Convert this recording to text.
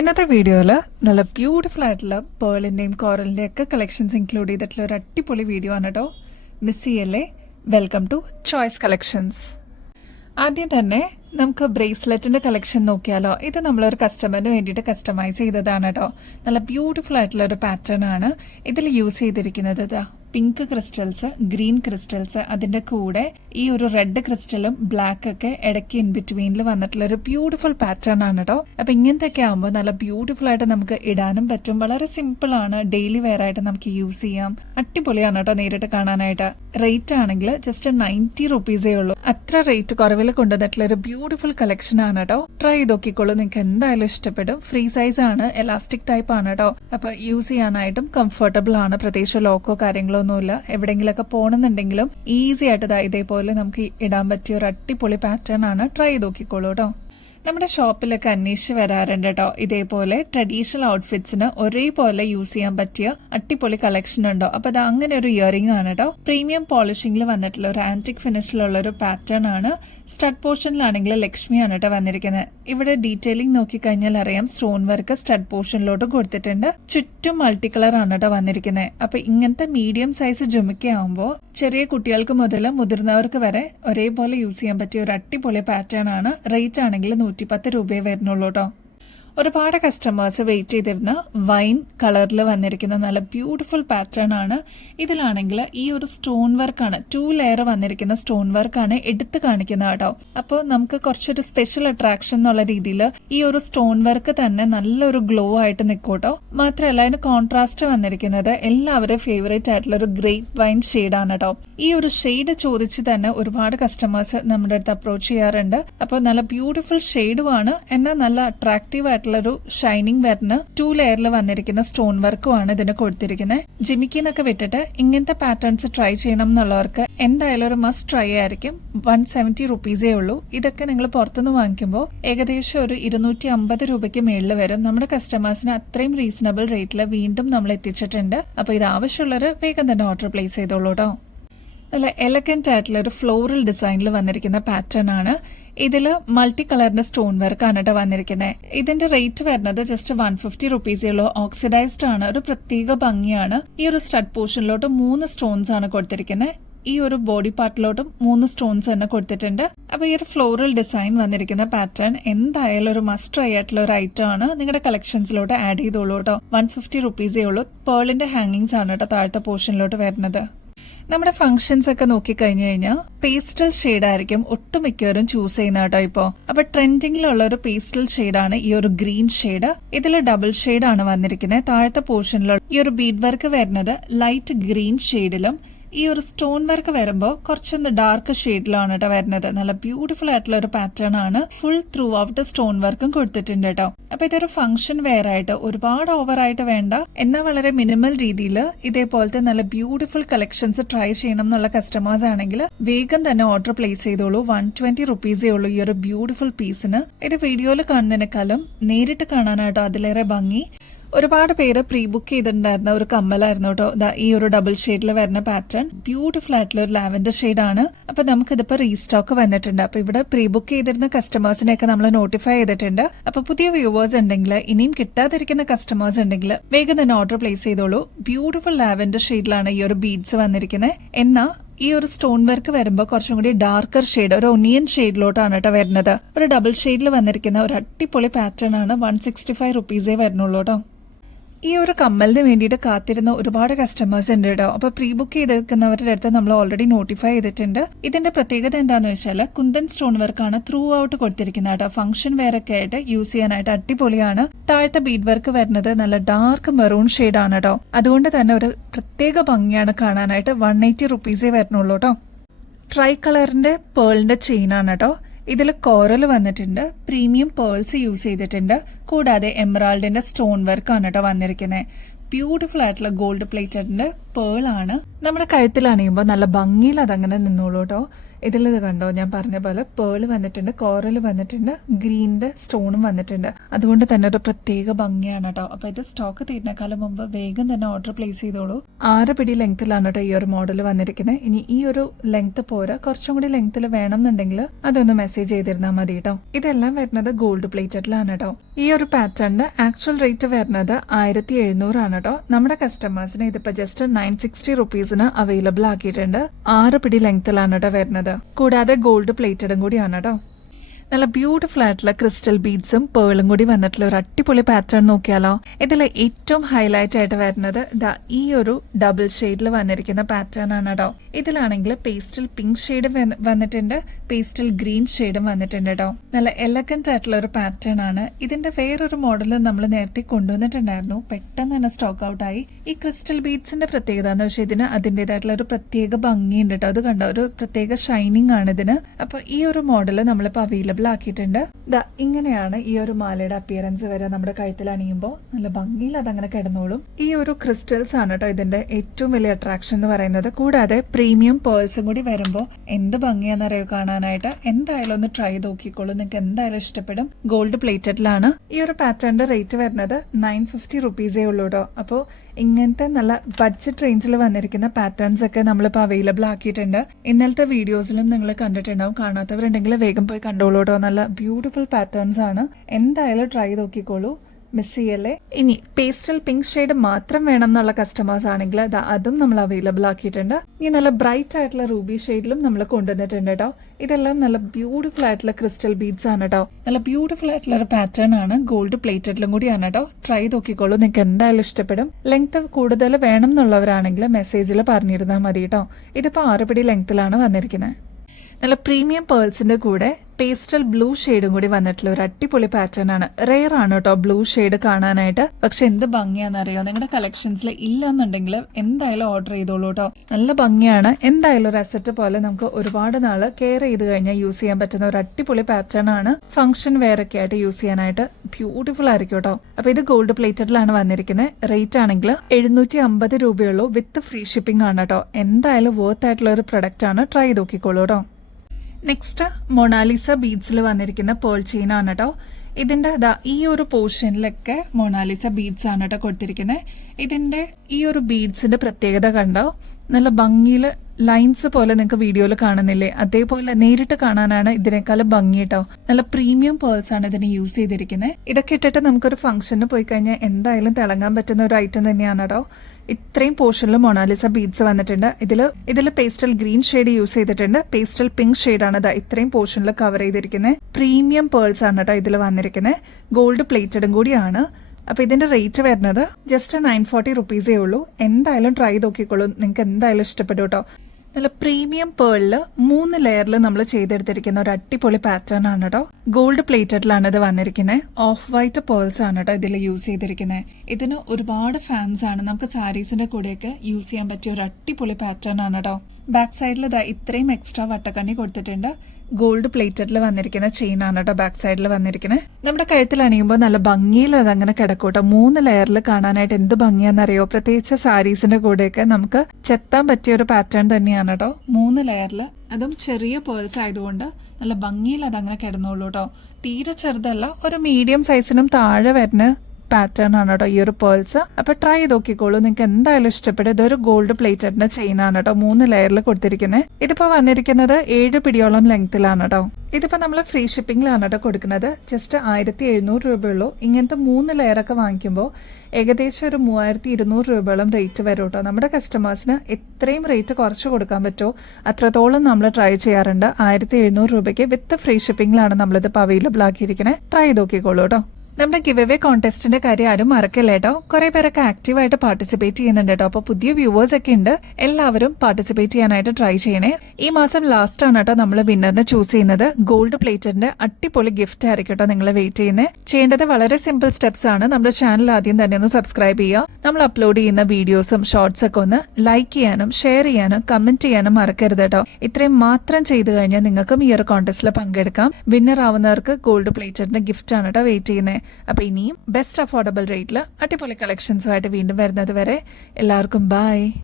ഇന്നത്തെ വീഡിയോയിൽ നല്ല ബ്യൂട്ടിഫുൾ ആയിട്ടുള്ള പേളിൻ്റെയും കോറലിൻ്റെയും ഒക്കെ കളക്ഷൻസ് ഇൻക്ലൂഡ് ചെയ്തിട്ടുള്ള ഒരു അടിപൊളി വീഡിയോ ആണ് കേട്ടോ. മിസ് ചെയ്യല്ലേ. Welcome to Choice Collections. ആദ്യം തന്നെ നമുക്ക് ബ്രേസ്ലെറ്റിന്റെ കളക്ഷൻ നോക്കിയാലോ. ഇത് നമ്മളൊരു കസ്റ്റമറിന് വേണ്ടിയിട്ട് കസ്റ്റമൈസ് ചെയ്തതാണ് കേട്ടോ. നല്ല ബ്യൂട്ടിഫുൾ ആയിട്ടുള്ള ഒരു പാറ്റേൺ ആണ് ഇതിൽ യൂസ് ചെയ്തിരിക്കുന്നത്. പിങ്ക് ക്രിസ്റ്റൽസ്, ഗ്രീൻ ക്രിസ്റ്റൽസ്, അതിന്റെ കൂടെ ഈ ഒരു റെഡ് ക്രിസ്റ്റലും ബ്ലാക്ക് ഒക്കെ ഇടയ്ക്ക് ഇൻ ബിറ്റ്വീനിൽ വന്നിട്ടുള്ള ഒരു ബ്യൂട്ടിഫുൾ പാറ്റേൺ ആണ് കേട്ടോ. അപ്പൊ ഇങ്ങനത്തെ ഒക്കെ ആകുമ്പോൾ നല്ല ബ്യൂട്ടിഫുൾ ആയിട്ട് നമുക്ക് ഇടാനും പറ്റും. വളരെ സിമ്പിൾ ആണ്, ഡെയിലി വെയർ ആയിട്ട് നമുക്ക് യൂസ് ചെയ്യാം. അടിപൊളിയാണ് കേട്ടോ നേരിട്ട് കാണാനായിട്ട്. റേറ്റ് ആണെങ്കിൽ ജസ്റ്റ് 90 റുപ്പീസേ ഉള്ളൂ. അത്ര റേറ്റ് കുറവിൽ കൊണ്ടുവന്നിട്ടുള്ള ഒരു ബ്യൂട്ടിഫുൾ കളക്ഷൻ ആണ് കേട്ടോ. ട്രൈ ചെയ്ത് നോക്കിക്കോളൂ, നിങ്ങൾക്ക് എന്തായാലും ഇഷ്ടപ്പെടും. ഫ്രീ സൈസ് ആണ്, എലാസ്റ്റിക് ടൈപ്പ് ആണ് കേട്ടോ. അപ്പൊ യൂസ് ചെയ്യാനായിട്ടും കംഫർട്ടബിൾ ആണ്. പ്രത്യേകിച്ച് ലോക്കോ കാര്യങ്ങളോ ഒന്നുമില്ല. എവിടെയെങ്കിലൊക്കെ പോകണമെന്നുണ്ടെങ്കിലും ഈസി ആയിട്ട് ഇതേപോലെ നമുക്ക് ഇടാൻ പറ്റിയ ഒരു അടിപൊളി പാറ്റേൺ ആണ്. ട്രൈ ചെയ്ത് നോക്കിക്കോളൂ കേട്ടോ. നമ്മുടെ ഷോപ്പിലൊക്കെ അന്വേഷിച്ച് വരാറുണ്ട് കേട്ടോ. ഇതേപോലെ ട്രഡീഷണൽ ഔട്ട്ഫിറ്റ്സിന് ഒരേപോലെ യൂസ് ചെയ്യാൻ പറ്റിയ അടിപൊളി കളക്ഷൻ ഉണ്ടോ. അപ്പൊ അത് അങ്ങനെ ഒരു ഇയറിംഗ് ആണ് കേട്ടോ. പ്രീമിയം പോളിഷിംഗിൽ വന്നിട്ടുള്ള ഒരു ആന്റിക് ഫിനിഷിലുള്ള ഒരു പാറ്റേൺ ആണ്. സ്റ്റഡ് പോർഷനിലാണെങ്കിൽ ലക്ഷ്മിയാണ് കേട്ടോ വന്നിരിക്കുന്നത്. ഇവിടെ ഡീറ്റെയിലിംഗ് നോക്കിക്കഴിഞ്ഞാൽ അറിയാം, സ്റ്റോൺ വർക്ക് സ്റ്റഡ് പോർഷനിലോട്ട് കൊടുത്തിട്ടുണ്ട്. ചുറ്റും മൾട്ടി കളർ ആണ് കേട്ടോ വന്നിരിക്കുന്നത്. അപ്പൊ ഇങ്ങനത്തെ മീഡിയം സൈസ് ജുമിക്കയാകുമ്പോൾ ചെറിയ കുട്ടികൾക്ക് മുതൽ മുതിർന്നവർക്ക് വരെ ഒരേപോലെ യൂസ് ചെയ്യാൻ പറ്റിയ ഒരു അടിപൊളി പാറ്റേൺ ആണ്. റേറ്റ് ആണെങ്കിൽ 110 രൂപയെ വരുന്നുള്ളൂ കേട്ടോ. ഒരുപാട് കസ്റ്റമേഴ്സ് വെയിറ്റ് ചെയ്തിരുന്ന വൈൻ കളറിൽ വന്നിരിക്കുന്ന നല്ല ബ്യൂട്ടിഫുൾ പാറ്റേൺ ആണ്. ഇതിലാണെങ്കിൽ ഈ ഒരു സ്റ്റോൺ വർക്കാണ്, 2 ലെയർ വന്നിരിക്കുന്ന സ്റ്റോൺ വർക്കാണ് എടുത്ത് കാണിക്കുന്നത് കേട്ടോ. അപ്പോൾ നമുക്ക് കുറച്ചൊരു സ്പെഷ്യൽ അട്രാക്ഷൻ എന്നുള്ള രീതിയിൽ ഈ ഒരു സ്റ്റോൺ വർക്ക് തന്നെ നല്ലൊരു ഗ്ലോ ആയിട്ട് നിൽക്കൂട്ടോ. മാത്രമല്ല അതിന് കോൺട്രാസ്റ്റ് വന്നിരിക്കുന്നത് എല്ലാവരും ഫേവറേറ്റ് ആയിട്ടുള്ള ഒരു ഗ്രേപ്പ് വൈൻ ഷെയ്ഡാണ് കേട്ടോ. ഈ ഒരു ഷെയ്ഡ് ചോദിച്ച് തന്നെ ഒരുപാട് കസ്റ്റമേഴ്സ് നമ്മുടെ അടുത്ത് അപ്രോച്ച് ചെയ്യാറുണ്ട്. അപ്പോൾ നല്ല ബ്യൂട്ടിഫുൾ ഷെയ്ഡുമാണ്, എന്നാൽ നല്ല അട്രാക്റ്റീവ് ആയിട്ടുള്ള ഒരു ഷൈനിങ് വരുന്ന 2 ലെയറിൽ വന്നിരിക്കുന്ന സ്റ്റോൺ വർക്കുമാണ് ഇതിന് കൊടുത്തിരിക്കുന്നത്. ജിമിക്കിന്നൊക്കെ വിട്ടിട്ട് ഇങ്ങനത്തെ പാറ്റേൺസ് ട്രൈ ചെയ്യണം എന്നുള്ളവർക്ക് എന്തായാലും ഒരു മസ്റ്റ് ട്രൈ ആയിരിക്കും. 170 റുപ്പീസേ ഉള്ളൂ. ഇതൊക്കെ നിങ്ങൾ പുറത്തുനിന്ന് വാങ്ങിക്കുമ്പോൾ ഏകദേശം ഒരു 250 രൂപയ്ക്ക് മേളിൽ വരും. നമ്മുടെ കസ്റ്റമേഴ്സിന് അത്രയും റീസണബിൾ റേറ്റിൽ വീണ്ടും നമ്മൾ എത്തിച്ചിട്ടുണ്ട്. അപ്പൊ ഇത് ആവശ്യമുള്ളവർ വേഗം തന്നെ ഓർഡർ പ്ലേസ് ചെയ്തോളൂ കേട്ടോ. നല്ല എലഗന്റ് ആയിട്ടുള്ള ഒരു ഫ്ലോറൽ ഡിസൈനിൽ വന്നിരിക്കുന്ന പാറ്റേൺ ആണ്. ഇതില് മൾട്ടി കളറിന്റെ സ്റ്റോൺ വർക്ക് ആണ് കേട്ടോ വന്നിരിക്കുന്നത്. ഇതിന്റെ റേറ്റ് വരുന്നത് ജസ്റ്റ് 150 റുപ്പീസേ ഉള്ളൂ. ഓക്സിഡൈസ്ഡ് ആണ്, ഒരു പ്രത്യേക ഭംഗിയാണ്. ഈ ഒരു സ്റ്റഡ് പോർഷനിലോട്ട് 3 സ്റ്റോൺസ് ആണ് കൊടുത്തിരിക്കുന്നത്. ഈ ഒരു ബോഡി പാർട്ടിലോട്ടും 3 സ്റ്റോൺസ് തന്നെ കൊടുത്തിട്ടുണ്ട്. അപ്പൊ ഈ ഒരു ഫ്ലോറൽ ഡിസൈൻ വന്നിരിക്കുന്ന പാറ്റേൺ എന്തായാലും ഒരു മസ്റ്റ് ട്രൈ ആയിട്ടുള്ള ഒരു ഐറ്റം ആണ്. നിങ്ങളുടെ കളക്ഷൻസിലോട്ട് ആഡ് ചെയ്തോളൂ കേട്ടോ. 150 റുപ്പീസേ ഉള്ളൂ. പേളിന്റെ ഹാങ്ങിങ്സ് ആണ് കേട്ടോ താഴത്തെ പോർഷനിലോട്ട് വരുന്നത്. നമ്മുടെ ഫംഗ്ഷൻസ് ഒക്കെ നോക്കിക്കഴിഞ്ഞു കഴിഞ്ഞാൽ പേസ്റ്റൽ ഷെയ്ഡ് ആയിരിക്കും ഒട്ടുമിക്കവരും ചൂസ് ചെയ്യുന്ന കേട്ടോ ഇപ്പോ. അപ്പൊ ട്രെൻഡിങ്ങിലുള്ള ഒരു പേസ്റ്റൽ ഷെയ്ഡാണ് ഈ ഒരു ഗ്രീൻ ഷെയ്ഡ്. ഇതിൽ ഡബിൾ ഷെയ്ഡ് ആണ് വന്നിരിക്കുന്നത്. താഴത്തെ പോർഷനിലുള്ള ഈ ഒരു ബീഡ് വർക്ക് വരുന്നത് ലൈറ്റ് ഗ്രീൻ ഷെയ്ഡിലും ഈ ഒരു സ്റ്റോൺ വർക്ക് വരുമ്പോൾ കുറച്ചൊന്ന് ഡാർക്ക് ഷെയ്ഡിലാണ് കേട്ടോ വരുന്നത്. നല്ല ബ്യൂട്ടിഫുൾ ആയിട്ടുള്ള ഒരു പാറ്റേൺ ആണ്. ഫുൾ ത്രൂ ഔട്ട് സ്റ്റോൺ വർക്കും കൊടുത്തിട്ടുണ്ട് കേട്ടോ. അപ്പൊ ഇതൊരു ഫംഗ്ഷൻ വെയർ ആയിട്ട് ഒരുപാട് ഓവർ ആയിട്ട് വേണ്ട, എന്നാൽ വളരെ മിനിമൽ രീതിയിൽ ഇതേപോലത്തെ നല്ല ബ്യൂട്ടിഫുൾ കളക്ഷൻസ് ട്രൈ ചെയ്യണം എന്നുള്ള കസ്റ്റമേഴ്സ് ആണെങ്കിൽ വേഗം തന്നെ ഓർഡർ പ്ലേസ് ചെയ്തോളൂ. 120 റുപ്പീസേ ഉള്ളൂ ഈ ഒരു ബ്യൂട്ടിഫുൾ പീസിന്. ഇത് വീഡിയോയിൽ കാണുന്നതിനേക്കാളും നേരിട്ട് കാണാനായിട്ടോ അതിലേറെ ഭംഗി. ഒരുപാട് പേര് പ്രീ ബുക്ക് ചെയ്തിട്ടുണ്ടായിരുന്ന ഒരു കമ്മലായിരുന്നു കേട്ടോ. ഈ ഒരു ഡബിൾ ഷെയ്ഡിൽ വരുന്ന പാറ്റേൺ ബ്യൂട്ടിഫുൾ ആയിട്ടുള്ള ഒരു ലാവൻഡർ ഷെയ്ഡ് ആണ്. അപ്പൊ നമുക്കിതിപ്പോ റീസ്റ്റോക്ക് വന്നിട്ടുണ്ട്. അപ്പൊ ഇവിടെ പ്രീ ബുക്ക് ചെയ്തിരുന്ന കസ്റ്റമേഴ്സിനെയൊക്കെ നമ്മൾ നോട്ടിഫൈ ചെയ്തിട്ടുണ്ട്. അപ്പൊ പുതിയ വ്യൂവേഴ്സ് ഉണ്ടെങ്കിൽ, ഇനിയും കിട്ടാതിരിക്കുന്ന കസ്റ്റമേഴ്സ് ഉണ്ടെങ്കിൽ വേഗം തന്നെ ഓർഡർ പ്ലേസ് ചെയ്തോളൂ. ബ്യൂട്ടിഫുൾ ലാവൻഡർ ഷെയ്ഡിലാണ് ഈ ഒരു ബീഡ്സ് വന്നിരിക്കുന്നത്. എന്നാൽ ഈ ഒരു സ്റ്റോൺ വർക്ക് വരുമ്പോൾ കുറച്ചും കൂടി ഡാർക്കർ ഷെയ്ഡ്, ഒരു ഒനിയൻ ഷെയ്ഡിലോട്ടാണ് കേട്ടോ വരുന്നത്. ഒരു ഡബിൾ ഷെയ്ഡിൽ വന്നിരിക്കുന്ന ഒരു അടിപൊളി പാറ്റേൺ ആണ്. 165 റുപ്പീസേ വരുന്നുള്ളൂ കേട്ടോ. ഈ ഒരു കമ്മലിന് വേണ്ടിയിട്ട് കാത്തിരുന്ന ഒരുപാട് കസ്റ്റമേഴ്സ് ഉണ്ട് കേട്ടോ. അപ്പൊ പ്രീ ബുക്ക് ചെയ്തിരിക്കുന്നവരുടെ അടുത്ത് നമ്മൾ ഓൾറെഡി നോട്ടിഫൈ ചെയ്തിട്ടുണ്ട്. ഇതിന്റെ പ്രത്യേകത എന്താന്ന് വെച്ചാൽ കുന്തൻ സ്റ്റോൺ വർക്കാണ് ത്രൂ ഔട്ട് കൊടുത്തിരിക്കുന്നത് കേട്ടോ. ഫംഗ്ഷൻ വെയർ ഒക്കെ ആയിട്ട് യൂസ് ചെയ്യാനായിട്ട് അടിപൊളിയാണ്. താഴത്തെ ബീഡ് വർക്ക് വരുന്നത് നല്ല ഡാർക്ക് മെറൂൺ ഷെയ്ഡ് ആണ് കേട്ടോ. അതുകൊണ്ട് തന്നെ ഒരു പ്രത്യേക ഭംഗിയാണ് കാണാനായിട്ട്. 180 റുപ്പീസേ വരുന്നുള്ളൂ കേട്ടോ. ട്രൈ കളറിന്റെ പേളിന്റെ ചെയിൻ ആണ് കേട്ടോ. ഇതിൽ കോറൽ വന്നിട്ടുണ്ട്, പ്രീമിയം പേൾസ് യൂസ് ചെയ്തിട്ടുണ്ട്. കൂടാതെ എമറാൾഡിന്റെ സ്റ്റോൺ വർക്ക് ആണ് കേട്ടോ വന്നിരിക്കുന്നത്. ബ്യൂട്ടിഫുൾ ആയിട്ടുള്ള ഗോൾഡ് പ്ലേറ്റഡിന്റെ പേൾ ആണ്. നമ്മുടെ കഴുത്തിൽ അണിയുമ്പോൾ നല്ല ഭംഗിയിൽ അതങ്ങനെ നിന്നോളൂ കേട്ടോ. ഇതിലിത് കണ്ടോ, ഞാൻ പറഞ്ഞ പോലെ പേള് വന്നിട്ടുണ്ട്, കോറൽ വന്നിട്ടുണ്ട്, ഗ്രീനിന്റെ സ്റ്റോണും വന്നിട്ടുണ്ട്. അതുകൊണ്ട് തന്നെ ഒരു പ്രത്യേക ഭംഗിയാണ് കേട്ടോ. അപ്പൊ ഇത് സ്റ്റോക്ക് തീരുന്നേക്കാളും മുമ്പ് വേഗം തന്നെ ഓർഡർ പ്ലേസ് ചെയ്തോളൂ. 6 പിടി ലെങ്ത്തിലാണ് കേട്ടോ ഈ ഒരു മോഡൽ വന്നിരിക്കുന്നത്. ഇനി ഈ ഒരു ലെങ്ത് പോരാ, കുറച്ചും കൂടി ലെങ്ത്തിൽ വേണം എന്നുണ്ടെങ്കിൽ അതൊന്ന് മെസ്സേജ് ചെയ്തിരുന്നാൽ മതി കേട്ടോ. ഇതെല്ലാം വരുന്നത് ഗോൾഡ് പ്ലേറ്റഡിലാണ് കേട്ടോ. ഈ ഒരു പാറ്റേണിന്റെ ആക്ച്വൽ റേറ്റ് വരുന്നത് 1700 ആണ് കേട്ടോ. നമ്മുടെ കസ്റ്റമേഴ്സിന് ഇതിപ്പോ ജസ്റ്റ് 960 റുപ്പീസിന് അവൈലബിൾ ആക്കിയിട്ടുണ്ട്. 6 പിടി ലെങ്ത്തിലാണ് കേട്ടോ വരുന്നത്. കൂടാതെ ഗോൾഡ് പ്ലേറ്റഡും കൂടിയാണ് കേട്ടോ. നല്ല ബ്യൂട്ടിഫുൾ ആയിട്ടുള്ള ക്രിസ്റ്റൽ ബീഡ്സും പേളും കൂടി വന്നിട്ടുള്ള ഒരു അടിപൊളി പാറ്റേൺ നോക്കിയാലോ. ഇതിൽ ഏറ്റവും ഹൈലൈറ്റ് ആയിട്ട് വരുന്നത് ഈ ഒരു ഡബിൾ ഷെയ്ഡിൽ വന്നിരിക്കുന്ന പാറ്റേൺ ആണ് കേട്ടോ. ഇതിലാണെങ്കിൽ പേസ്റ്റൽ പിങ്ക് ഷെയ്ഡ് വന്നിട്ടുണ്ട്, പേസ്റ്റൽ ഗ്രീൻ ഷെയ്ഡും വന്നിട്ടുണ്ട് കേട്ടോ. നല്ല എലഗന്റ് ആയിട്ടുള്ള ഒരു പാറ്റേൺ ആണ്. ഇതിന്റെ വേറൊരു മോഡൽ നമ്മൾ നേരത്തെ കൊണ്ടുവന്നിട്ടുണ്ടായിരുന്നു, പെട്ടെന്ന് തന്നെ സ്റ്റോക്ക് ഔട്ട് ആയി. ഈ ക്രിസ്റ്റൽ ബീഡ്സിന്റെ പ്രത്യേകത എന്ന് വെച്ചാൽ ഇതിന് അതിൻ്റെതായിട്ടുള്ള ഒരു പ്രത്യേക ഭംഗിയുണ്ട് കേട്ടോ. അത് കണ്ടോ, ഒരു പ്രത്യേക ഷൈനിങ് ആണ് ഇതിന്. അപ്പൊ ഈ ഒരു മോഡൽ നമ്മളിപ്പോ അവൈലബിൾ ആക്കിയിട്ടുണ്ട്. ഇങ്ങനെയാണ് ഈ ഒരു മാലയുടെ അപ്പിയറൻസ് വരെ നമ്മുടെ കഴുത്തിൽ അണിയുമ്പോൾ നല്ല ഭംഗിയിൽ അതങ്ങനെ കിടന്നോളും. ഈ ഒരു ക്രിസ്റ്റൽസ് ആണ് കേട്ടോ ഇതിന്റെ ഏറ്റവും വലിയ അട്രാക്ഷൻ എന്ന് പറയുന്നത്. കൂടാതെ പ്രീമിയം പേൾസും കൂടി വരുമ്പോൾ എന്ത് ഭംഗിയാണെന്നറിയോ കാണാനായിട്ട്. എന്തായാലും ഒന്ന് ട്രൈ നോക്കിക്കോളൂ, നിങ്ങൾക്ക് എന്തായാലും ഇഷ്ടപ്പെടും. ഗോൾഡ് പ്ലേറ്റഡിലാണ്. ഈ ഒരു പാറ്റേണിന്റെ റേറ്റ് വരുന്നത് 950 റുപ്പീസേ ഉള്ളൂ കേട്ടോ. അപ്പോൾ ഇങ്ങനത്തെ നല്ല ബഡ്ജറ്റ് റേഞ്ചിൽ വന്നിരിക്കുന്ന പാറ്റേൺസ് ഒക്കെ നമ്മളിപ്പോൾ അവൈലബിൾ ആക്കിയിട്ടുണ്ട്. ഇന്നലത്തെ വീഡിയോസിലും നിങ്ങൾ കണ്ടിട്ടുണ്ടാവും. കാണാത്തവരുണ്ടെങ്കിൽ വേഗം പോയി കണ്ടോളൂ കേട്ടോ. നല്ല ബ്യൂട്ടിഫുൾ പാറ്റേൺസ് ആണ്. എന്തായാലും ട്രൈ നോക്കിക്കോളൂ, മിസ് ചെയ്യല്ലേ. ഇനി പേസ്റ്റൽ പിങ്ക് ഷെയ്ഡ് മാത്രം വേണം എന്നുള്ള കസ്റ്റമേഴ്സ് ആണെങ്കിൽ അതും നമ്മൾ അവൈലബിൾ ആക്കിയിട്ടുണ്ട്. ഈ നല്ല ബ്രൈറ്റ് ആയിട്ടുള്ള റൂബി ഷെയ്ഡിലും നമ്മൾ കൊണ്ടുവന്നിട്ടുണ്ട് കേട്ടോ. ഇതെല്ലാം നല്ല ബ്യൂട്ടിഫുൾ ആയിട്ടുള്ള ക്രിസ്റ്റൽ ബീഡ്സ് ആണ് കേട്ടോ. നല്ല ബ്യൂട്ടിഫുൾ ആയിട്ടുള്ള ഒരു പാറ്റേൺ ആണ്. ഗോൾഡ് പ്ലേറ്റഡിലും കൂടിയാണ് കേട്ടോ. ട്രൈ നോക്കിക്കോളൂ, നിങ്ങൾക്ക് എന്തായാലും ഇഷ്ടപ്പെടും. ലെങ്ത് കൂടുതൽ വേണം എന്നുള്ളവരാണെങ്കിൽ മെസ്സേജിൽ പറഞ്ഞിരുന്നാൽ മതി കേട്ടോ. ഇതിപ്പോ 6 പിടി ലെങ്ത്തിലാണ് വന്നിരിക്കുന്നത്. നല്ല പ്രീമിയം പേൾസിന്റെ കൂടെ പേസ്റ്റൽ ബ്ലൂ ഷെയ്ഡും കൂടി വന്നിട്ടുള്ള ഒരു അടിപൊളി പാറ്റേൺ ആണ്. റെയർ ആണ് കേട്ടോ ബ്ലൂ ഷെയ്ഡ് കാണാനായിട്ട്. പക്ഷെ എന്ത് ഭംഗിയാണെന്നറിയോ, നിങ്ങളുടെ കളക്ഷൻസിൽ ഇല്ലെന്നുണ്ടെങ്കിൽ എന്തായാലും ഓർഡർ ചെയ്തോളൂ കേട്ടോ. നല്ല ഭംഗിയാണ്. എന്തായാലും ഒരു അസറ്റ് പോലെ നമുക്ക് ഒരുപാട് നാള് കെയർ ചെയ്ത് കഴിഞ്ഞാൽ യൂസ് ചെയ്യാൻ പറ്റുന്ന ഒരു അടിപൊളി പാറ്റേൺ ആണ്. ഫംഗ്ഷൻ വെയർ ഒക്കെ ആയിട്ട് യൂസ് ചെയ്യാനായിട്ട് ബ്യൂട്ടിഫുൾ ആയിരിക്കും കേട്ടോ. അപ്പൊ ഇത് ഗോൾഡ് പ്ലേറ്റഡിലാണ് വന്നിരിക്കുന്നത്. റേറ്റ് ആണെങ്കിൽ 750 രൂപയുള്ളൂ, വിത്ത് ഫ്രീ ഷിപ്പിംഗ് ആണ് കേട്ടോ. എന്തായാലും വർത്ത് ആയിട്ടുള്ള ഒരു പ്രൊഡക്റ്റ് ആണ്. ട്രൈ നോക്കിക്കോളൂ കേട്ടോ. നെക്സ്റ്റ് മൊണാലിസ ബീഡ്സിൽ വന്നിരിക്കുന്ന പേൾ ചെയിൻ ആണ് കേട്ടോ. ഇതിന്റെ ഈ ഒരു പോർഷനിലൊക്കെ മൊണാലിസ ബീഡ്സ് ആണ് കേട്ടോ കൊടുത്തിരിക്കുന്നത്. ഇതിന്റെ ഈ ഒരു ബീഡ്സിന്റെ പ്രത്യേകത കണ്ടോ, നല്ല ഭംഗിയിൽ ലൈൻസ് പോലെ നിങ്ങൾക്ക് വീഡിയോയിൽ കാണുന്നില്ലേ, അതേപോലെ നേരിട്ട് കാണാനാണ് ഇതിനേക്കാളും ഭംഗി കേട്ടോ. നല്ല പ്രീമിയം പേൾസ് ആണ് ഇതിന് യൂസ് ചെയ്തിരിക്കുന്നത്. ഇതൊക്കെ ഇട്ടിട്ട് നമുക്കൊരു ഫംഗ്ഷന് പോയി കഴിഞ്ഞാൽ എന്തായാലും തിളങ്ങാൻ പറ്റുന്ന ഒരു ഐറ്റം തന്നെയാണ് കേട്ടോ. ഇത്രയും പോർഷനിൽ മൊണാലിസ ബീഡ്സ് വന്നിട്ടുണ്ട്. ഇതിൽ പേസ്റ്റൽ ഗ്രീൻ ഷെയ്ഡ് യൂസ് ചെയ്തിട്ടുണ്ട്, പേസ്റ്റൽ പിങ്ക് ഷെയ്ഡാണ് ഇത്രയും പോർഷനിൽ കവർ ചെയ്തിരിക്കുന്നത്. പ്രീമിയം പേൾസ് ആണ് കേട്ടോ ഇതിൽ വന്നിരിക്കുന്നത്. ഗോൾഡ് പ്ലേറ്റഡും കൂടിയാണ്. അപ്പൊ ഇതിന്റെ റേറ്റ് വരുന്നത് ജസ്റ്റ് 940 റുപ്പീസേ ഉള്ളൂ. എന്തായാലും ട്രൈ നോക്കിക്കോളൂ, നിങ്ങൾക്ക് എന്തായാലും ഇഷ്ടപ്പെടും കേട്ടോ. നല്ല പ്രീമിയം പേളില് 3 ലെയറിൽ നമ്മൾ ചെയ്തെടുത്തിരിക്കുന്ന ഒരു അടിപൊളി പാറ്റേൺ ആണ് കേട്ടോ. ഗോൾഡ് പ്ലേറ്റഡിലാണ് ഇത് വന്നിരിക്കുന്നത്. ഓഫ് വൈറ്റ് പേൾസ് ആണ് കേട്ടോ ഇതിൽ യൂസ് ചെയ്തിരിക്കുന്നത്. ഇതിന് ഒരുപാട് ഫാൻസ് ആണ്. നമുക്ക് സാരീസിന്റെ കൂടെയൊക്കെ യൂസ് ചെയ്യാൻ പറ്റിയ ഒരു അടിപൊളി പാറ്റേൺ ആണ് കേട്ടോ. ബാക്ക് സൈഡിൽ ഇത്രയും എക്സ്ട്രാ വട്ടക്കണ്ണി കൊടുത്തിട്ടുണ്ട്. ഗോൾഡ് പ്ലേറ്റഡിൽ വന്നിരിക്കുന്ന ചെയിൻ ആണ് കേട്ടോ ബാക്ക് സൈഡിൽ വന്നിരിക്കുന്നത്. നമ്മുടെ കഴുത്തിൽ അണിയുമ്പോൾ നല്ല ഭംഗിയിൽ അതങ്ങനെ കിടക്കൂട്ടോ. 3 ലെയറിൽ കാണാനായിട്ട് എന്ത് ഭംഗിയാണെന്നറിയോ. പ്രത്യേകിച്ച് സാരീസിന്റെ കൂടെയൊക്കെ നമുക്ക് ചെത്താൻ പറ്റിയ ഒരു പാറ്റേൺ തന്നെയാണ് കേട്ടോ. 3 ലെയറിൽ, അതും ചെറിയ പേൾസ് ആയതുകൊണ്ട് നല്ല ഭംഗിയിൽ അതങ്ങനെ കിടന്നോളൂ കേട്ടോ. തീരെ ചെറുതല്ല, ഒരു മീഡിയം സൈസിനും താഴെ വരുന്ന പാറ്റേൺ ആണ് കേട്ടോ ഈ ഒരു പേൾസ്. അപ്പൊ ട്രൈ ചെയ്ത് നോക്കിക്കോളൂ, നിങ്ങൾക്ക് എന്തായാലും ഇഷ്ടപ്പെടും. ഇതൊരു ഗോൾഡ് പ്ലേറ്റഡിന്റെ ചെയിൻ ആണ് കേട്ടോ. 3 ലെയറിൽ കൊടുത്തിരിക്കുന്നത്. ഇതിപ്പോ വന്നിരിക്കുന്നത് 7 പിടിയോളം ലെങ്ത്തിലാണ് കേട്ടോ. ഇതിപ്പോ നമ്മൾ ഫ്രീ ഷിപ്പിംഗിലാണ് കേട്ടോ കൊടുക്കുന്നത്. ജസ്റ്റ് 1700 രൂപയുള്ളൂ. ഇങ്ങനത്തെ 3 ലെയറൊക്കെ വാങ്ങിക്കുമ്പോൾ ഏകദേശം ഒരു 3200 രൂപയോളം റേറ്റ് വരും കേട്ടോ. നമ്മുടെ കസ്റ്റമേഴ്സിന് എത്രയും റേറ്റ് കുറച്ച് കൊടുക്കാൻ പറ്റുമോ അത്രത്തോളം നമ്മൾ ട്രൈ ചെയ്യാറുണ്ട്. 1700 രൂപയ്ക്ക് വിത്ത് ഫ്രീ ഷിപ്പിംഗിലാണ് നമ്മളിത് അവൈലബിൾ ആക്കിയിരിക്കുന്നത്. ട്രൈ ചെയ്ത് നോക്കിക്കോളൂ കേട്ടോ. നമ്മുടെ ഗിവ് അവേ കോൺടെസ്റ്റിന്റെ കാര്യം ആരും മറക്കല്ല കേട്ടോ. കുറെ പേരൊക്കെ ആക്റ്റീവായിട്ട് പാർട്ടിസിപ്പേറ്റ് ചെയ്യുന്നുണ്ട് കേട്ടോ. അപ്പൊ പുതിയ വ്യൂവേഴ്സ് ഒക്കെ ഉണ്ട്. എല്ലാവരും പാർട്ടിസിപ്പേറ്റ് ചെയ്യാനായിട്ട് ട്രൈ ചെയ്യണേ. ഈ മാസം ലാസ്റ്റ് ആണ് കേട്ടോ നമ്മൾ വിന്നറിനെ ചൂസ് ചെയ്യുന്നത്. ഗോൾഡ് പ്ലേറ്റഡിന്റെ അടിപൊളി ഗിഫ്റ്റ് ആയിരിക്കും കേട്ടോ നിങ്ങൾ വെയിറ്റ് ചെയ്യുന്നത്. ചെയ്യേണ്ടത് വളരെ സിമ്പിൾ സ്റ്റെപ്സ് ആണ്. നമ്മുടെ ചാനൽ ആദ്യം തന്നെ ഒന്ന് സബ്സ്ക്രൈബ് ചെയ്യുക. നമ്മൾ അപ്ലോഡ് ചെയ്യുന്ന വീഡിയോസും ഷോർട്സ് ഒക്കെ ഒന്ന് ലൈക്ക് ചെയ്യാനും ഷെയർ ചെയ്യാനും കമന്റ് ചെയ്യാനും മറക്കരുത് കേട്ടോ. ഇത്രയും മാത്രം ചെയ്തു കഴിഞ്ഞാൽ നിങ്ങൾക്കും ഈ ഒരു കോൺടെസ്റ്റിൽ പങ്കെടുക്കാം. വിന്നർ ആവുന്നവർക്ക് ഗോൾഡ് പ്ലേറ്റഡിന്റെ ഗിഫ്റ്റ് ആണ് കേട്ടോ വെയിറ്റ് ചെയ്യുന്നത്. അപ്പോൾ ഇനിയും ബെസ്റ്റ് അഫോർഡബിൾ റേറ്റിൽ അടിപൊളി കളക്ഷൻസുമായിട്ട് വീണ്ടും വരുന്നത് വരെ എല്ലാവർക്കും ബൈ.